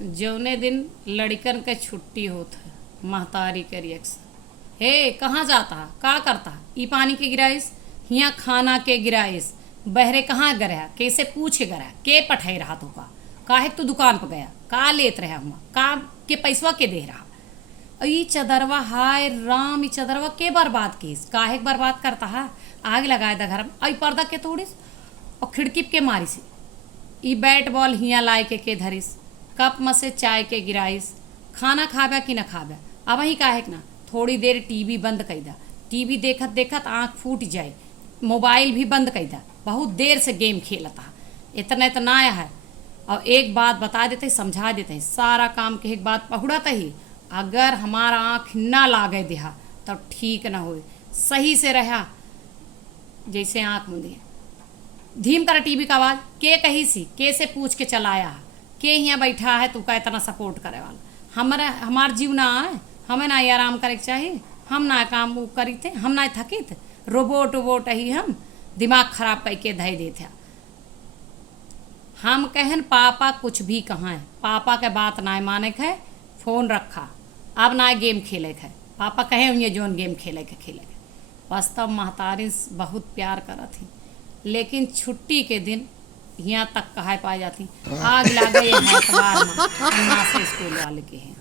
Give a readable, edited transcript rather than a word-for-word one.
जौने दिन लड़कन के छुट्टी होत है महतारी के रिएक्शन, हे कहाँ जाता है, का करता है, ई पानी के गिराइस, हियाँ खाना के गिराइस, बहरे कहाँ गया, कैसे पूछ के गया, के पठाई रहा तो काहे तू दुकान पर गया, का लेत रहा हुआ, का के पैसवा के दे रहा। ई चदरवा हाय राम, ई चदरवा के बर्बाद किस, काहे के बर्बाद करता है, आग लगाए दा घर में, आई पर्दा के तोड़िस और खिड़की के मारी से ई बैट बॉल हियाँ लाए के धरिस, कप में से चाय के गिराइस, खाना खाबा कि न खाबा, अब वही काहे ना थोड़ी देर टीवी बंद कर दा, टीवी देखत देखत आँख फूट जाए, मोबाइल भी बंद कर दा, बहुत देर से गेम खेलता, इतना इतना आया है। और एक बात बता देते, समझा देते, सारा काम के एक बात पहुड़ाता ही, अगर हमारा आँख ना लागे देहा तब ठीक ना हो, सही से रहा जैसे आँख मुंदी धीम कर टीवी का आवाज़, के कही सी के से पूछ के चलाया, के यहाँ बैठा है तू का इतना सपोर्ट करे वाला, हमार जीव ना है, हमें ना आराम करे के चाहिए, हम ना काम वो करी थे, हम ना थकी थे, रोबोट वोबोट ही हम दिमाग खराब करके धै देते। हम कहन पापा कुछ भी कहाँ है, पापा के बात ना माने के, फ़ोन रखा, अब ना गेम खेले के, पापा कहे हुए जोन गेम खेले के। वास्तव महतारी बहुत प्यार करत थी, लेकिन छुट्टी के दिन यहाँ तक कहा पा जाती, आग लागे है एतवार में, अन्ना से स्कूल वाले के हैं।